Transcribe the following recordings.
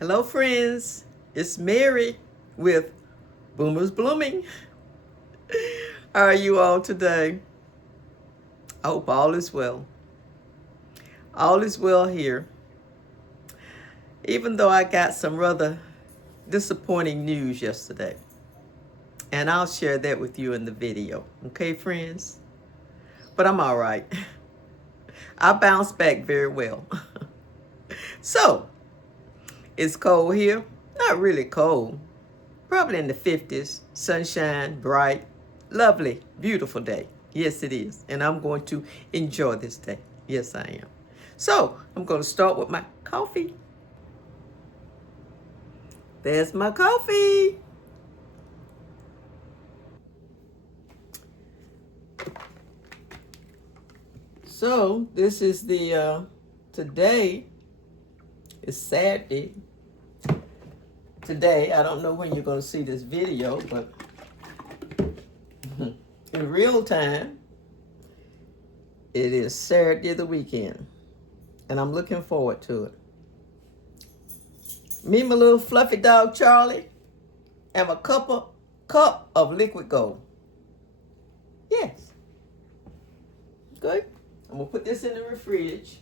Hello, friends. It's Mary with Boomers Blooming. How are you all today? I hope all is well. All is well here. Even though I got some rather disappointing news yesterday. And I'll share that with you in the video. Okay, friends? But I'm all right. I bounced back very well. So, it's cold here. Not really cold. Probably in the 50s. Sunshine, bright, lovely, beautiful day. Yes, it is. And I'm going to enjoy this day. Yes, I am. So, I'm going to start with my coffee. There's my coffee. So, this is today is Saturday. Today, I don't know when you're going to see this video, but in real time, it is Saturday the weekend. And I'm looking forward to it. Me, my little fluffy dog Charlie, and a cup of liquid gold. Yes. Good. I'm going to put this in the fridge.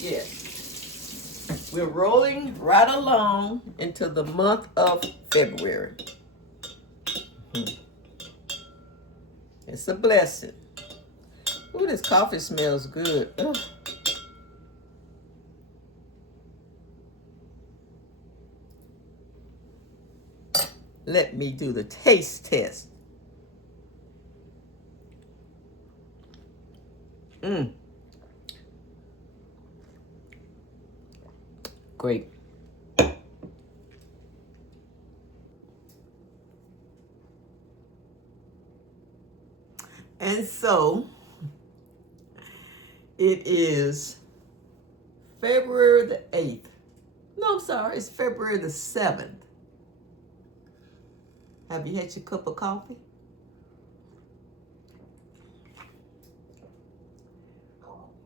Yes. We're rolling right along into the month of February. It's a blessing. Ooh, this coffee smells good. Ugh. Let me do the taste test. Great. And so, it is February the 8th. No, I'm sorry, it's February the 7th. Have you had your cup of coffee?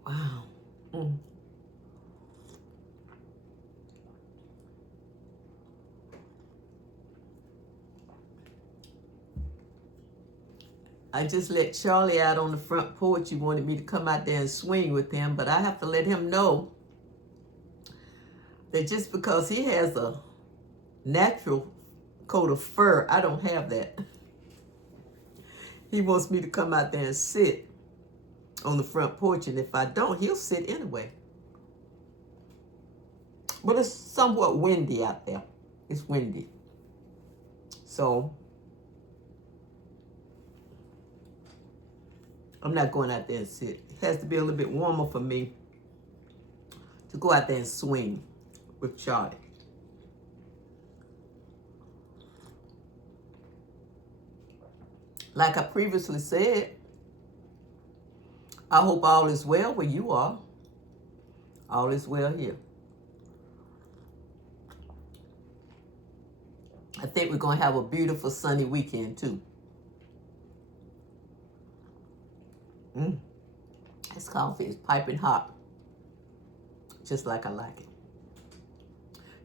Wow. I just let Charlie out on the front porch. He wanted me to come out there and swing with him, but I have to let him know that just because he has a natural coat of fur, I don't have that. He wants me to come out there and sit on the front porch, and if I don't, he'll sit anyway. But it's somewhat windy out there. It's windy. So, I'm not going out there and sit. It has to be a little bit warmer for me to go out there and swing with Charlie. Like I previously said, I hope all is well where you are. All is well here. I think we're going to have a beautiful sunny weekend too. This coffee is piping hot, just like I like it.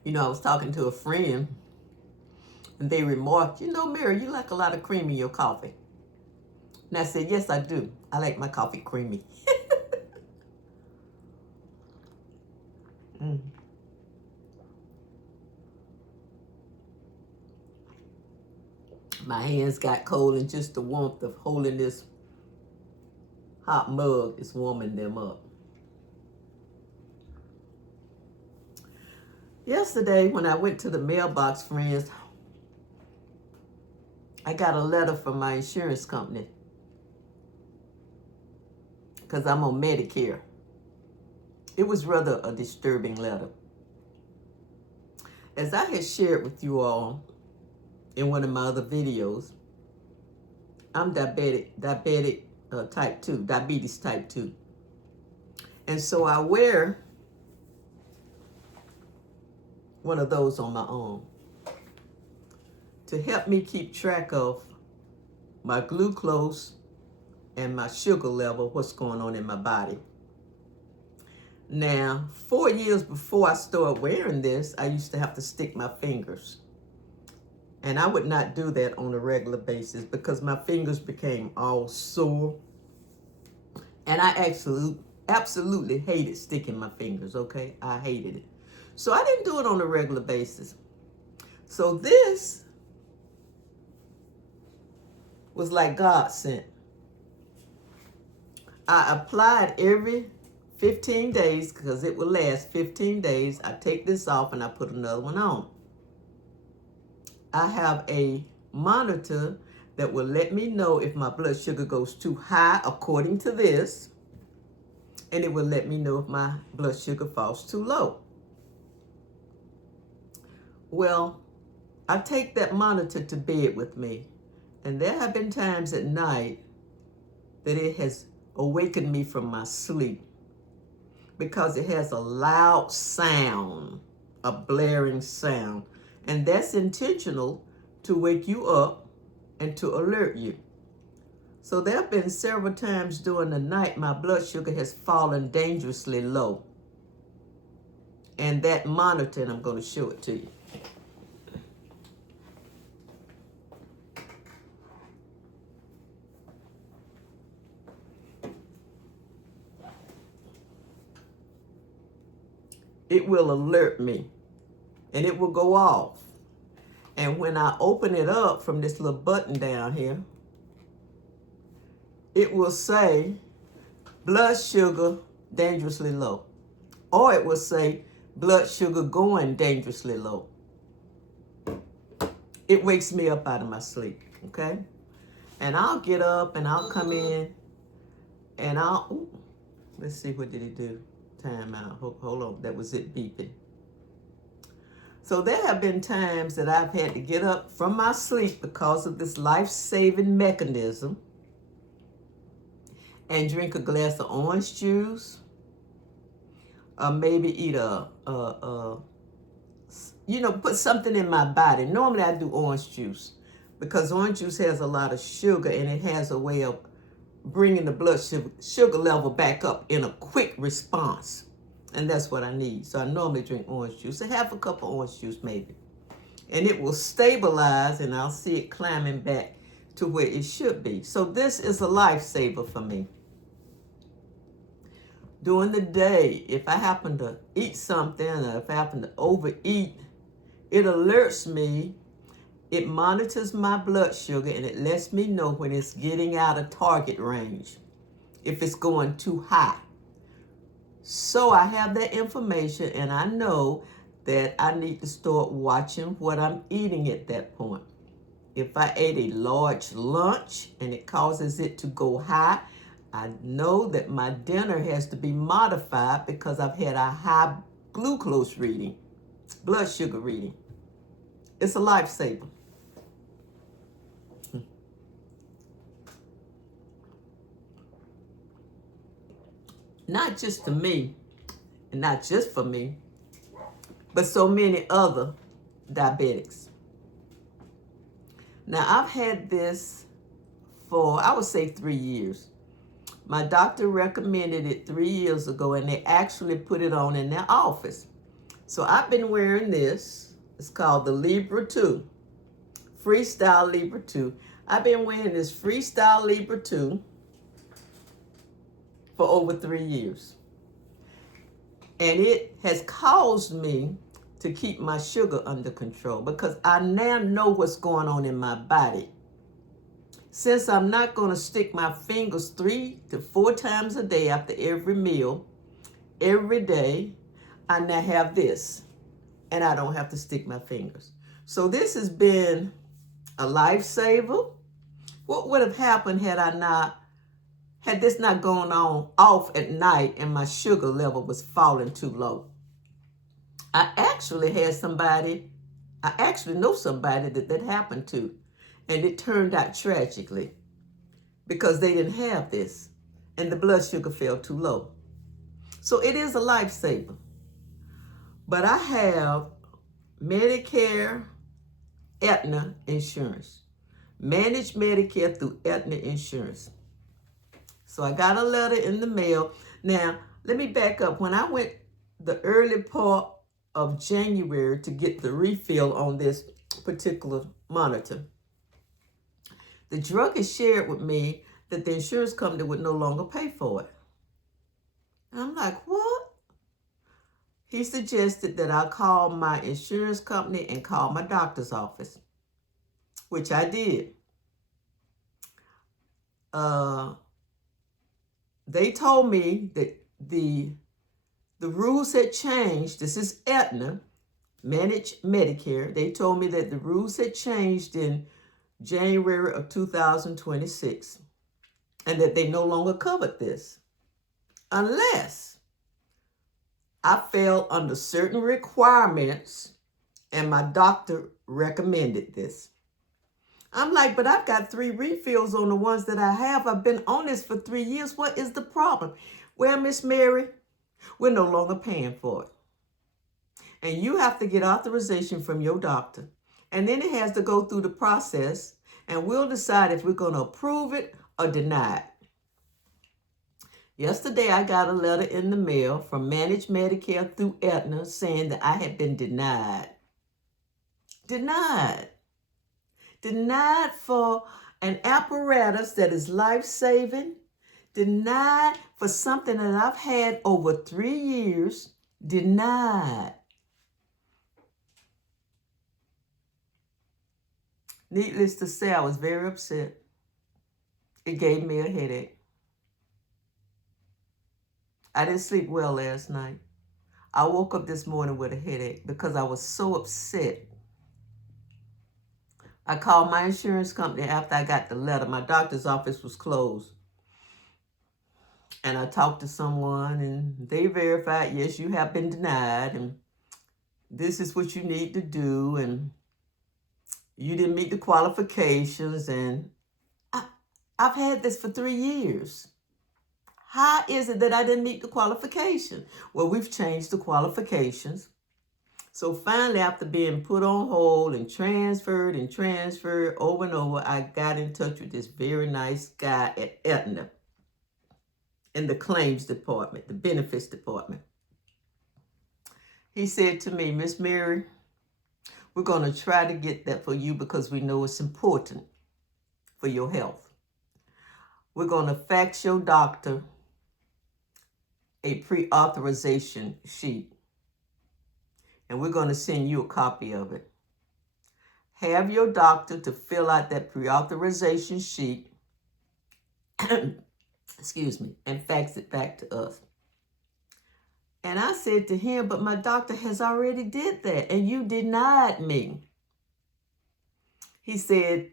You know, I was talking to a friend, and they remarked, you know, Mary, you like a lot of cream in your coffee. And I said, yes, I do. I like my coffee creamy. My hands got cold, and just the warmth of holding this hot mug is warming them up. Yesterday, when I went to the mailbox, friends, I got a letter from my insurance company because I'm on Medicare. It was rather a disturbing letter. As I had shared with you all in one of my other videos, I'm diabetic type 2, diabetes type 2. And so I wear one of those on my own to help me keep track of my glucose and my sugar level, what's going on in my body. Now, 4 years before I started wearing this, I used to have to stick my fingers. And I would not do that on a regular basis because my fingers became all sore. And I absolutely hated sticking my fingers, okay? I hated it. So I didn't do it on a regular basis. So this was like God sent. I applied every 15 days because it would last 15 days. I take this off and I put another one on. I have a monitor that will let me know if my blood sugar goes too high according to this, and it will let me know if my blood sugar falls too low. Well, I take that monitor to bed with me, and there have been times at night that it has awakened me from my sleep because it has a loud sound, a blaring sound. And that's intentional to wake you up and to alert you. So there have been several times during the night my blood sugar has fallen dangerously low. And that monitor, and I'm going to show it to you. It will alert me and it will go off. And when I open it up from this little button down here, it will say blood sugar dangerously low. Or it will say blood sugar going dangerously low. It wakes me up out of my sleep, okay? And I'll get up and I'll come in and let's see, what did it do? Time out. Hold on. That was it beeping. So there have been times that I've had to get up from my sleep because of this life-saving mechanism and drink a glass of orange juice, or maybe eat put something in my body. Normally I do orange juice because orange juice has a lot of sugar and it has a way of bringing the blood sugar level back up in a quick response. And that's what I need. So I normally drink orange juice, a half a cup of orange juice maybe. And it will stabilize and I'll see it climbing back to where it should be. So this is a lifesaver for me. During the day, if I happen to eat something or if I happen to overeat, it alerts me. It monitors my blood sugar and it lets me know when it's getting out of target range, if it's going too high. So I have that information and I know that I need to start watching what I'm eating at that point. If I ate a large lunch and it causes it to go high, I know that my dinner has to be modified because I've had a high glucose reading, blood sugar reading. It's a lifesaver. Not just to me, and not just for me, but so many other diabetics. Now, I've had this for, I would say, 3 years. My doctor recommended it 3 years ago, and they actually put it on in their office. So I've been wearing this. It's called the Libra 2, Freestyle Libra 2. I've been wearing this Freestyle Libra 2 for over 3 years. And it has caused me to keep my sugar under control because I now know what's going on in my body. Since I'm not going to stick my fingers 3 to 4 times a day after every meal, every day, I now have this. And I don't have to stick my fingers. So this has been a lifesaver. What would have happened had this not gone on off at night and my sugar level was falling too low? I actually know somebody that happened to, and it turned out tragically because they didn't have this and the blood sugar fell too low. So it is a lifesaver. But I have Medicare Aetna Insurance. Manage Medicare through Aetna Insurance. So I got a letter in the mail. Now, let me back up. When I went the early part of January to get the refill on this particular monitor, the druggist shared with me that the insurance company would no longer pay for it. And I'm like, what? He suggested that I call my insurance company and call my doctor's office, which I did. They told me that the rules had changed. This is Aetna, Managed Medicare. They told me that the rules had changed in January of 2026 and that they no longer covered this unless I fell under certain requirements and my doctor recommended this. I'm like, but I've got 3 refills on the ones that I have. I've been on this for 3 years. What is the problem? Well, Miss Mary, we're no longer paying for it. And you have to get authorization from your doctor. And then it has to go through the process, and we'll decide if we're going to approve it or deny it. Yesterday, I got a letter in the mail from Managed Medicare through Aetna saying that I had been denied. Denied for an apparatus that is life-saving, denied for something that I've had over 3 years, denied. Needless to say, I was very upset. It gave me a headache. I didn't sleep well last night. I woke up this morning with a headache because I was so upset. I called my insurance company after I got the letter. My doctor's office was closed. And I talked to someone and they verified, yes, you have been denied and this is what you need to do and you didn't meet the qualifications. And I've had this for 3 years. How is it that I didn't meet the qualification? Well, we've changed the qualifications. So finally, after being put on hold and transferred over and over, I got in touch with this very nice guy at Aetna in the claims department, the benefits department. He said to me, Miss Mary, we're going to try to get that for you because we know it's important for your health. We're going to fax your doctor a pre-authorization sheet. And we're going to send you a copy of it. Have your doctor to fill out that pre-authorization sheet, excuse me, and fax it back to us. And I said to him, but my doctor has already did that, and you denied me. He said,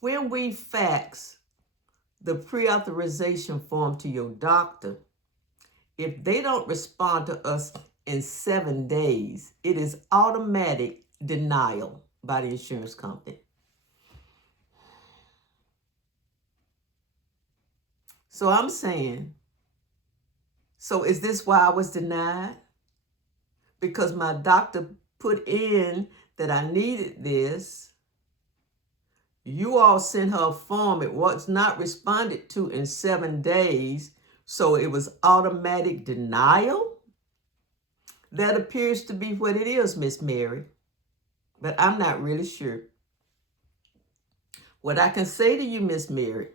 when we fax the pre-authorization form to your doctor, if they don't respond to us in 7 days, it is automatic denial by the insurance company. So I'm saying, so is this why I was denied? Because my doctor put in that I needed this. You all sent her a form. It was not responded to in 7 days. So it was automatic denial? That appears to be what it is, Miss Mary. But I'm not really sure. What I can say to you, Miss Mary,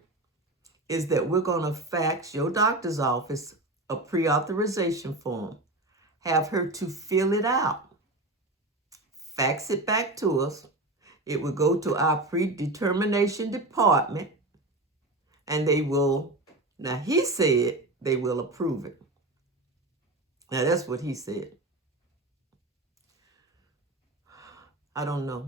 is that we're going to fax your doctor's office a pre-authorization form. Have her to fill it out. Fax it back to us. It will go to our predetermination department. And they will, now he said they will approve it. Now that's what he said. I don't know.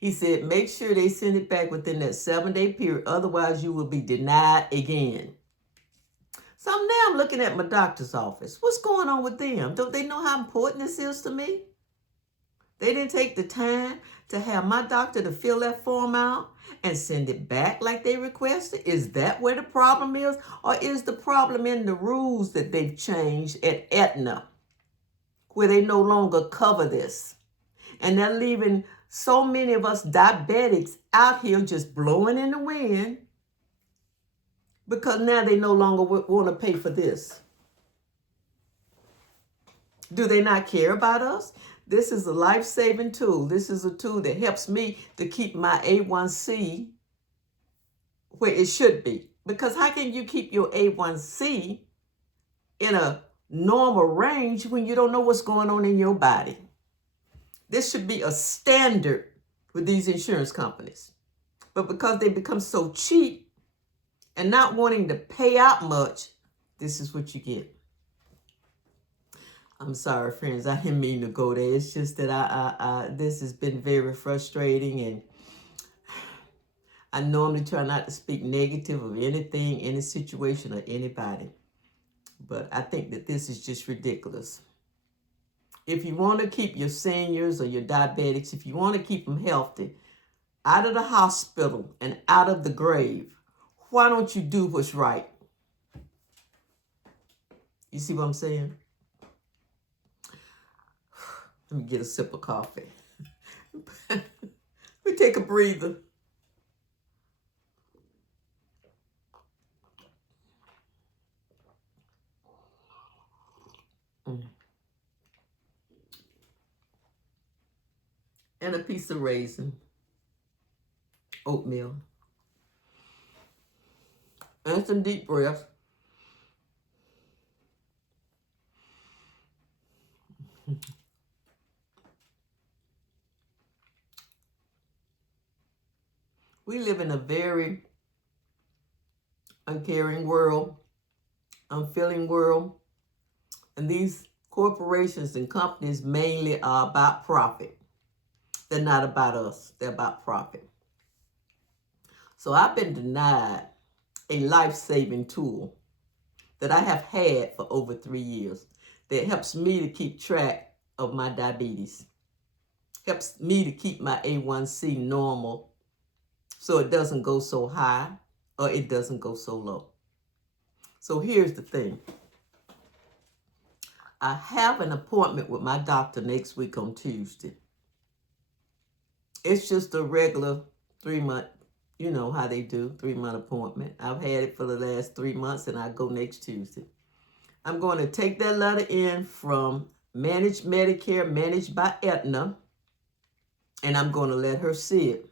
He said, make sure they send it back within that 7-day period. Otherwise, you will be denied again. So now I'm looking at my doctor's office. What's going on with them? Don't they know how important this is to me? They didn't take the time to have my doctor to fill that form out and send it back like they requested. Is that where the problem is? Or is the problem in the rules that they've changed at Aetna, where they no longer cover this. And they're leaving so many of us diabetics out here just blowing in the wind because now they no longer want to pay for this. Do they not care about us? This is a life-saving tool. This is a tool that helps me to keep my A1C where it should be. Because how can you keep your A1C in a normal range when you don't know what's going on in your body? This should be a standard with these insurance companies. But because they become so cheap and not wanting to pay out much, this is what you get. I'm sorry, friends. I didn't mean to go there. It's just that this has been very frustrating, and I normally try not to speak negative of anything, any situation, or anybody. But I think that this is just ridiculous. If you want to keep your seniors or your diabetics, if you want to keep them healthy, out of the hospital and out of the grave, why don't you do what's right? You see what I'm saying? Let me get a sip of coffee. Let me take a breather. And a piece of raisin, oatmeal, and some deep breaths. We live in a very uncaring world, unfeeling world, and these corporations and companies mainly are about profit. They're not about us. They're about profit. So I've been denied a life-saving tool that I have had for over 3 years that helps me to keep track of my diabetes, helps me to keep my A1C normal so it doesn't go so high or it doesn't go so low. So here's the thing. I have an appointment with my doctor next week on Tuesday. It's just a regular 3-month, you know how they do, 3-month appointment. I've had it for the last 3 months, and I go next Tuesday. I'm going to take that letter in from Managed Medicare, managed by Aetna, and I'm going to let her see it.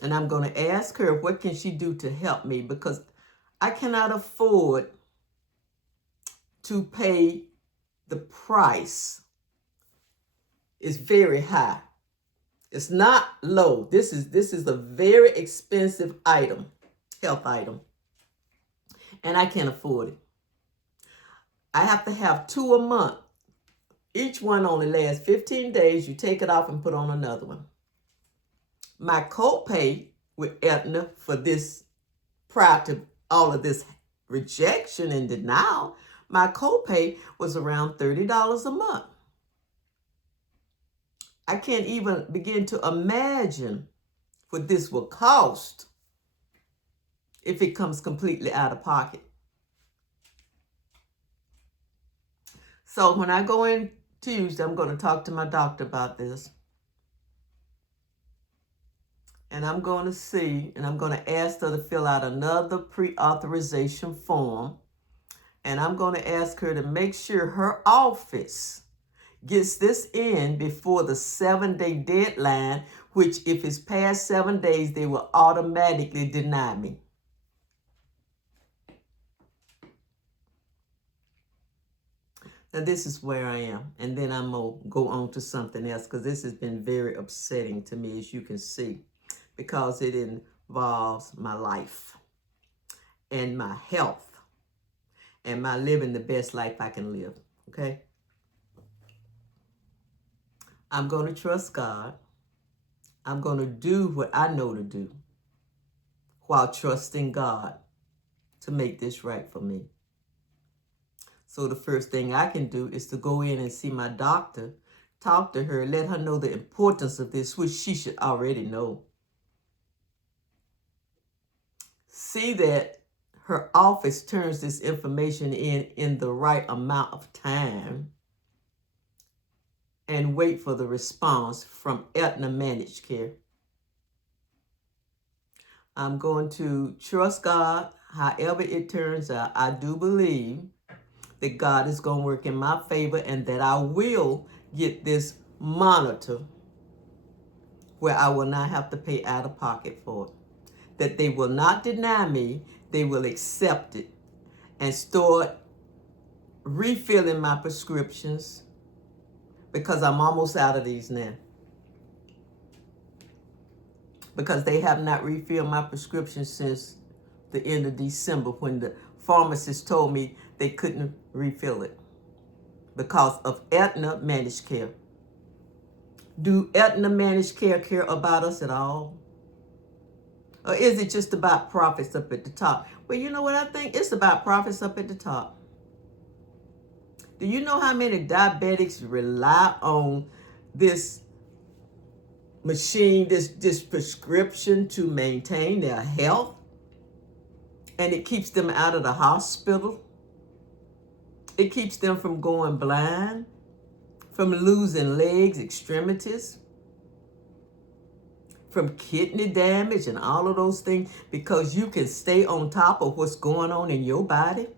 And I'm going to ask her, what can she do to help me? Because I cannot afford to pay the price. It's very high. It's not low. This is a very expensive item, health item. And I can't afford it. I have to have 2 a month. Each one only lasts 15 days. You take it off and put on another one. My copay with Aetna for this, prior to all of this rejection and denial, my copay was around $30 a month. I can't even begin to imagine what this will cost if it comes completely out of pocket. So when I go in Tuesday, I'm going to talk to my doctor about this. And I'm going to see, and I'm going to ask her to fill out another pre-authorization form. And I'm going to ask her to make sure her office gets this in before the 7-day deadline, which if it's past 7 days, they will automatically deny me. Now, this is where I am. And then I'm going to go on to something else, because this has been very upsetting to me, as you can see, because it involves my life and my health and my living the best life I can live, okay? I'm going to trust God. I'm going to do what I know to do while trusting God to make this right for me. So the first thing I can do is to go in and see my doctor, talk to her, let her know the importance of this, which she should already know. See that her office turns this information in the right amount of time, and wait for the response from Aetna Managed Care. I'm going to trust God. However it turns out, I do believe that God is going to work in my favor and that I will get this monitor where I will not have to pay out of pocket for it. That they will not deny me, they will accept it and start refilling my prescriptions because I'm almost out of these now. Because they have not refilled my prescription since the end of December when the pharmacist told me they couldn't refill it because of Aetna Managed Care. Do Aetna Managed Care care about us at all? Or is it just about profits up at the top? Well, you know what I think? It's about profits up at the top. Do you know how many diabetics rely on this machine, this prescription to maintain their health? And it keeps them out of the hospital. It keeps them from going blind, from losing legs, extremities, from kidney damage and all of those things because you can stay on top of what's going on in your body.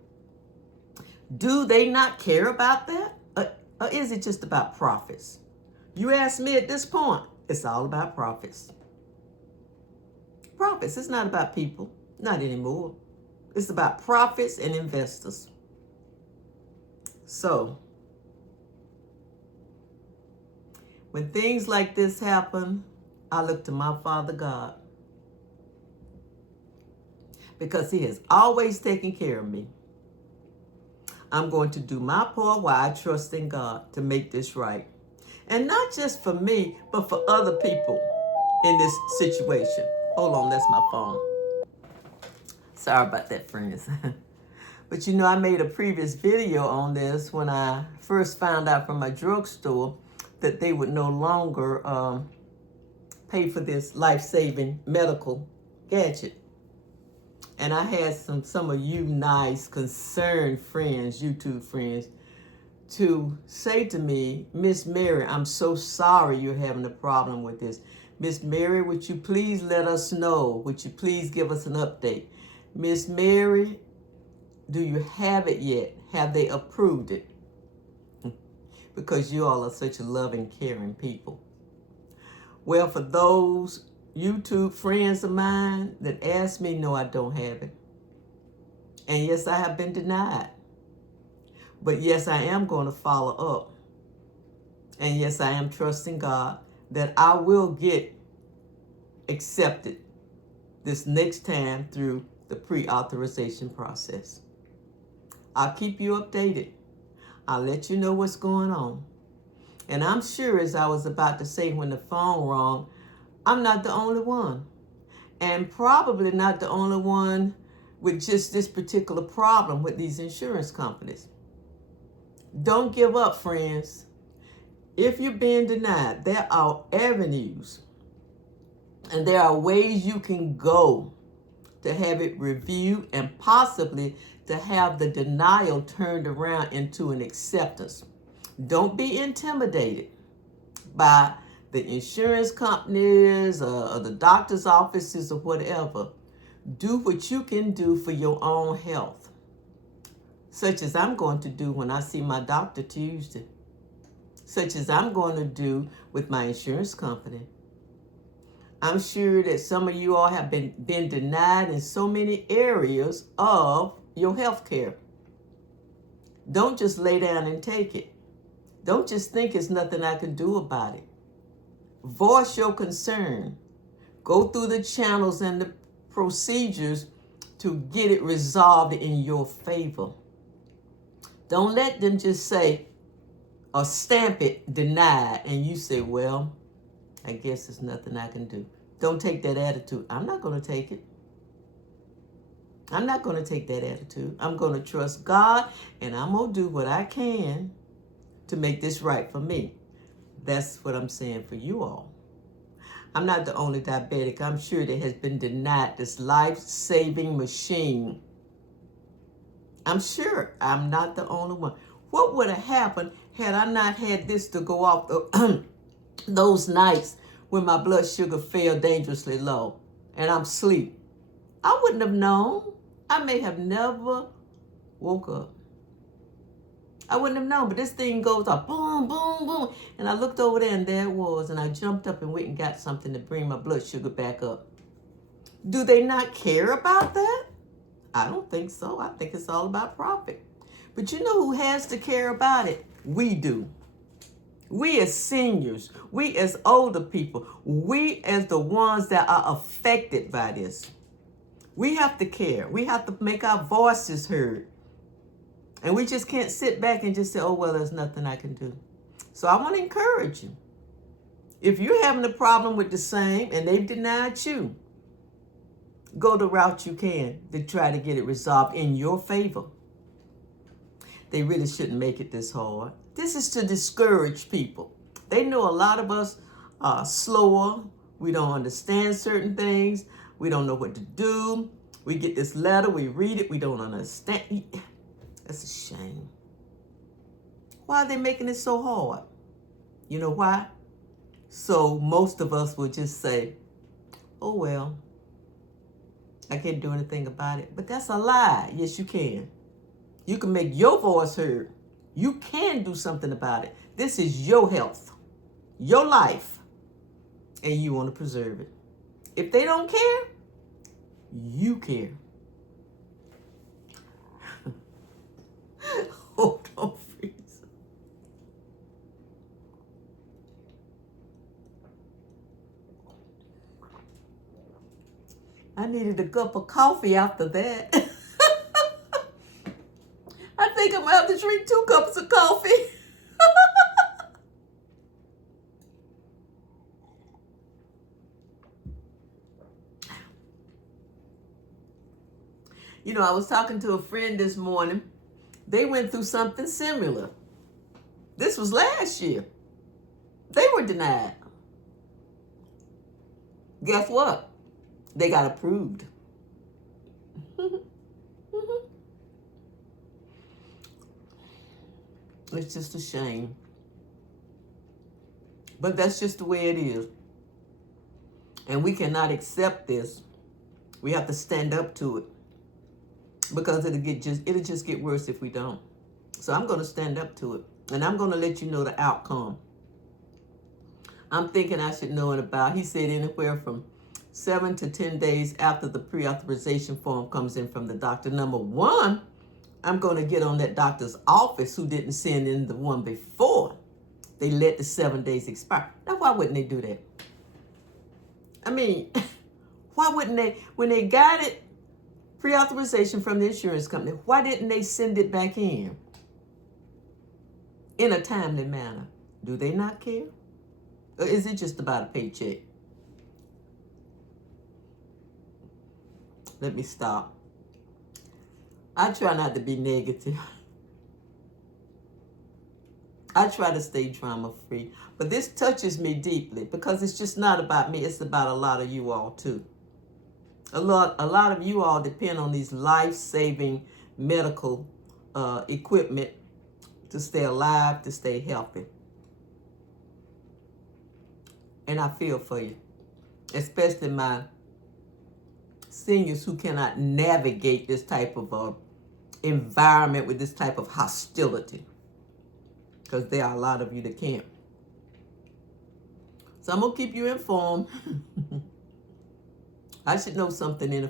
Do they not care about that? Or is it just about profits? You ask me at this point, it's all about profits. Profits, it's not about people, not anymore. It's about profits and investors. So, when things like this happen, I look to my Father God because He has always taken care of me. I'm going to do my part while I trust in God to make this right. And not just for me, but for other people in this situation. Hold on, that's my phone. Sorry about that, friends. But you know, I made a previous video on this when I first found out from my drugstore that they would no longer pay for this life-saving medical gadget. And I had some of you nice, concerned friends, YouTube friends, to say to me, Miss Mary, I'm so sorry you're having a problem with this. Miss Mary, would you please let us know? Would you please give us an update? Miss Mary, do you have it yet? Have they approved it? Because you all are such loving, caring people. Well, for those YouTube friends of mine that ask me, no, I don't have it. And yes, I have been denied. But yes, I am going to follow up. And yes, I am trusting God that I will get accepted this next time through the pre-authorization process. I'll keep you updated. I'll let you know what's going on. And I'm sure, as I was about to say when the phone rang, I'm not the only one. And probably not the only one with just this particular problem with these insurance companies. Don't give up, friends. If you're being denied, there are avenues and there are ways you can go to have it reviewed and possibly to have the denial turned around into an acceptance. Don't be intimidated by the insurance companies or the doctor's offices or whatever. Do what you can do for your own health, such as I'm going to do when I see my doctor Tuesday, such as I'm going to do with my insurance company. I'm sure that some of you all have been denied in so many areas of your health care. Don't just lay down and take it. Don't just think it's nothing I can do about it. Voice your concern. Go through the channels and the procedures to get it resolved in your favor. Don't let them just say or stamp it denied and you say, well, I guess there's nothing I can do. Don't take that attitude. I'm not going to take it. I'm not going to take that attitude. I'm going to trust God and I'm going to do what I can to make this right for me. That's what I'm saying for you all. I'm not the only diabetic, I'm sure, that has been denied this life-saving machine. I'm sure I'm not the only one. What would have happened had I not had this to go off those nights when my blood sugar fell dangerously low and I'm asleep, I wouldn't have known. I may have never woke up. I wouldn't have known, but this thing goes up, boom, boom, boom. And I looked over there and there it was, and I jumped up and went and got something to bring my blood sugar back up. Do they not care about that? I don't think so. I think it's all about profit. But you know who has to care about it? We do. We as seniors, we as older people, we as the ones that are affected by this. We have to care. We have to make our voices heard. And we just can't sit back and just say, oh, well, there's nothing I can do. So I want to encourage you. If you're having a problem with the same and they've denied you, go the route you can to try to get it resolved in your favor. They really shouldn't make it this hard. This is to discourage people. They know a lot of us are slower. We don't understand certain things. We don't know what to do. We get this letter, we read it, we don't understand. That's a shame. Why are they making it so hard? You know why? So most of us will just say, oh, well, I can't do anything about it. But that's a lie. Yes, you can. You can make your voice heard. You can do something about it. This is your health, your life, and you want to preserve it. If they don't care, you care. Oh, don't freeze. I needed a cup of coffee after that. I think I'm going to have to drink 2 cups of coffee. You know, I was talking to a friend this morning. They went through something similar. This was last year. They were denied. Guess what? They got approved. It's just a shame. But that's just the way it is. And we cannot accept this. We have to stand up to it. Because it'll just get worse if we don't. So I'm going to stand up to it. And I'm going to let you know the outcome. I'm thinking I should know in about, he said, anywhere from 7 to 10 days after the pre-authorization form comes in from the doctor. Number one, I'm going to get on that doctor's office who didn't send in the one before they let the 7 days expire. Now, why wouldn't they do that? I mean, why wouldn't they, when they got it, pre-authorization from the insurance company, why didn't they send it back in a timely manner? Do they not care? Or is it just about a paycheck? Let me stop. I try not to be negative. I try to stay drama-free. But this touches me deeply because it's just not about me. It's about a lot of you all, too. A lot of you all depend on these life-saving medical equipment to stay alive, to stay healthy. And I feel for you, especially my seniors who cannot navigate this type of environment with this type of hostility. Because there are a lot of you that can't. So I'm going to keep you informed. I should know something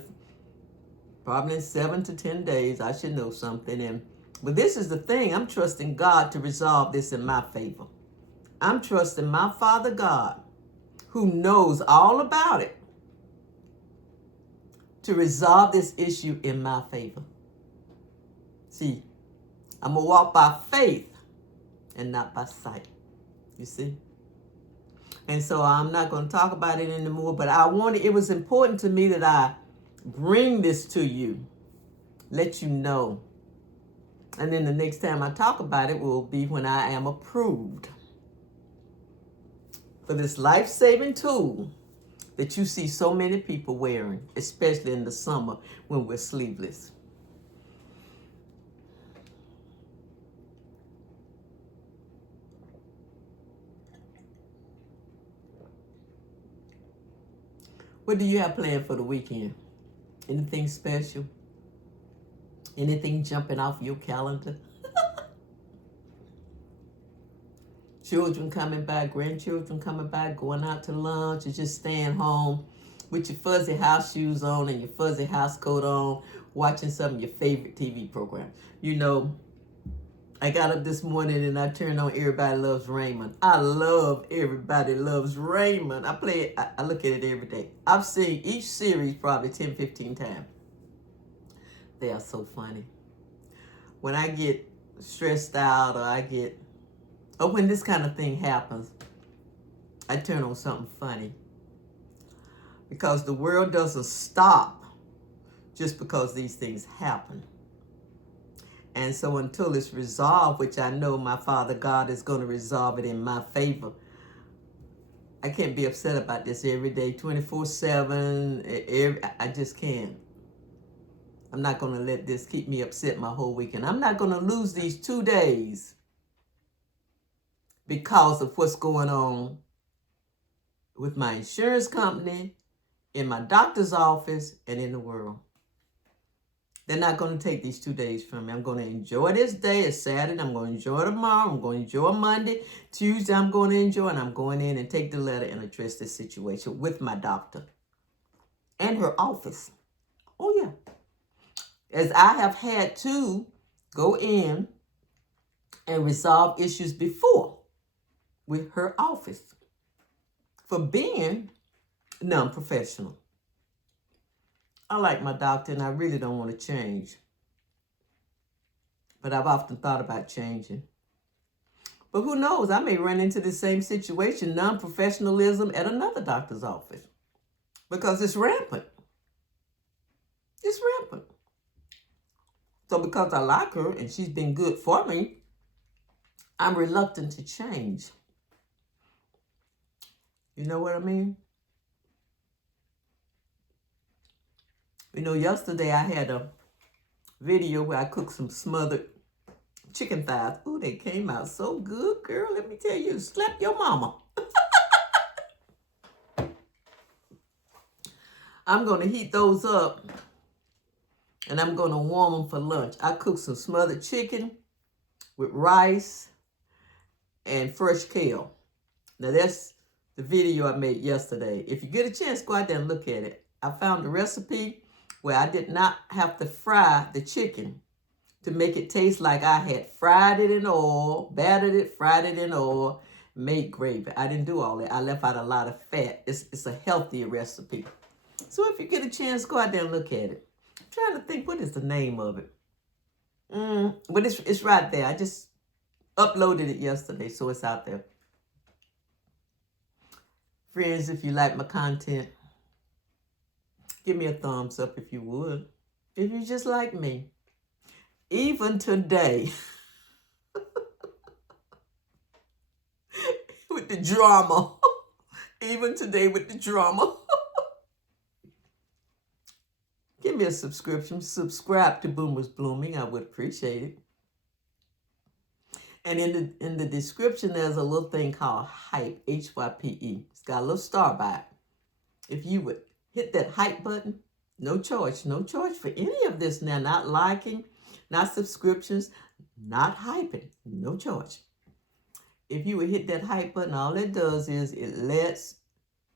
probably in 7 to 10 days. I should know something. But this is the thing. I'm trusting God to resolve this in my favor. I'm trusting my Father God, who knows all about it, to resolve this issue in my favor. See, I'm going to walk by faith and not by sight. You see? And so I'm not going to talk about it anymore, but it was important to me that I bring this to you, let you know. And then the next time I talk about it will be when I am approved for this life-saving tool that you see so many people wearing, especially in the summer when we're sleeveless. What do you have planned for the weekend? Anything special? Anything jumping off your calendar? Children coming by, grandchildren coming by, going out to lunch, or just staying home with your fuzzy house shoes on and your fuzzy house coat on, watching some of your favorite TV programs. You know, I got up this morning and I turned on Everybody Loves Raymond. I love Everybody Loves Raymond. I play it, I look at it every day. I've seen each series probably 10, 15 times. They are so funny. When I get stressed out or when this kind of thing happens, I turn on something funny. Because the world doesn't stop just because these things happen. And so until it's resolved, which I know my Father God is going to resolve it in my favor, I can't be upset about this every day, 24/7. I just can't. I'm not going to let this keep me upset my whole weekend. I'm not going to lose these 2 days because of what's going on with my insurance company, in my doctor's office, and in the world. They're not going to take these 2 days from me. I'm going to enjoy this day. It's Saturday. I'm going to enjoy tomorrow. I'm going to enjoy Monday. Tuesday, I'm going to enjoy. And I'm going in and take the letter and address this situation with my doctor and her office. Oh, yeah. As I have had to go in and resolve issues before with her office for being non-professional. I like my doctor and I really don't want to change. But I've often thought about changing. But who knows? I may run into the same situation, non-professionalism at another doctor's office. Because it's rampant. It's rampant. So because I like her and she's been good for me, I'm reluctant to change. You know what I mean? You know, yesterday I had a video where I cooked some smothered chicken thighs. Ooh, they came out so good, girl. Let me tell you, slap your mama. I'm going to heat those up and I'm going to warm them for lunch. I cooked some smothered chicken with rice and fresh kale. Now, that's the video I made yesterday. If you get a chance, go out there and look at it. I found a recipe where I did not have to fry the chicken to make it taste like I had fried it in oil, battered it, fried it in oil, made gravy. I didn't do all that. I left out a lot of fat. It's a healthier recipe. So if you get a chance, go out there and look at it. I'm trying to think, what is the name of it? But it's right there. I just uploaded it yesterday, so it's out there. Friends, if you like my content, give me a thumbs up if you would. If you just like me. Even today, with the drama. Even today with the drama. Give me a subscription. Subscribe to Boomers Blooming. I would appreciate it. And in the description, there's a little thing called Hype, Hype. It's got a little star by it. If you would hit that hype button, no charge for any of this now. Not liking, not subscriptions, not hyping, no charge. If you would hit that hype button, all it does is it lets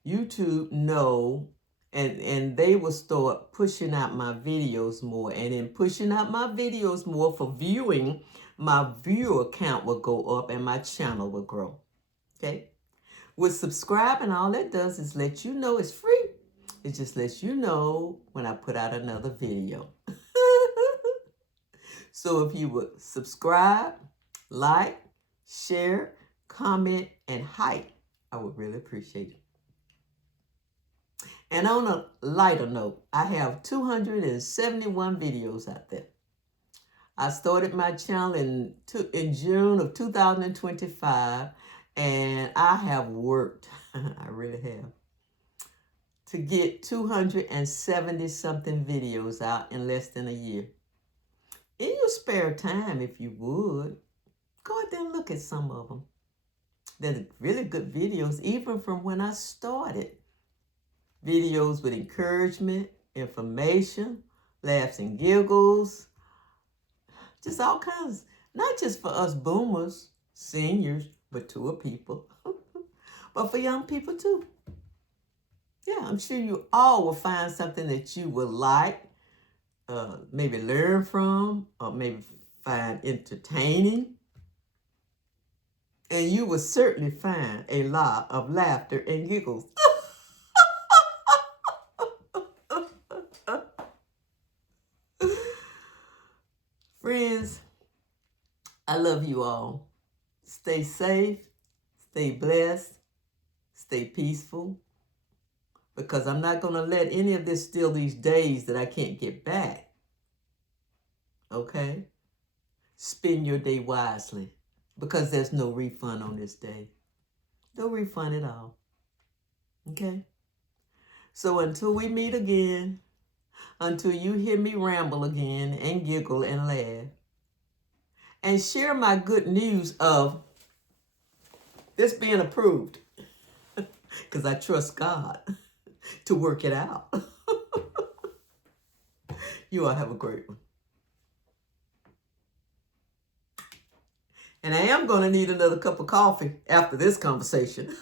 YouTube know, and they will start pushing out my videos more. And in pushing out my videos more for viewing, my viewer count will go up and my channel will grow. Okay? With subscribing, all it does is let you know it's free. It just lets you know when I put out another video. So if you would subscribe, like, share, comment, and hype, I would really appreciate it. And on a lighter note, I have 271 videos out there. I started my channel in June of 2025, and I have worked, I really have, to get 270-something videos out in less than a year. In your spare time, if you would, go out there and look at some of them. They're really good videos, even from when I started. videos with encouragement, information, laughs and giggles, just all kinds, not just for us boomers, seniors, mature people, but for young people too. Yeah, I'm sure you all will find something that you will like, maybe learn from, or maybe find entertaining. And you will certainly find a lot of laughter and giggles. Friends, I love you all. Stay safe, stay blessed, stay peaceful, because I'm not going to let any of this steal these days that I can't get back. Okay? Spend your day wisely, because there's no refund on this day. No refund at all. Okay? So until we meet again, until you hear me ramble again and giggle and laugh, and share my good news of this being approved, because I trust God to work it out. You all have a great one. And I am going to need another cup of coffee after this conversation.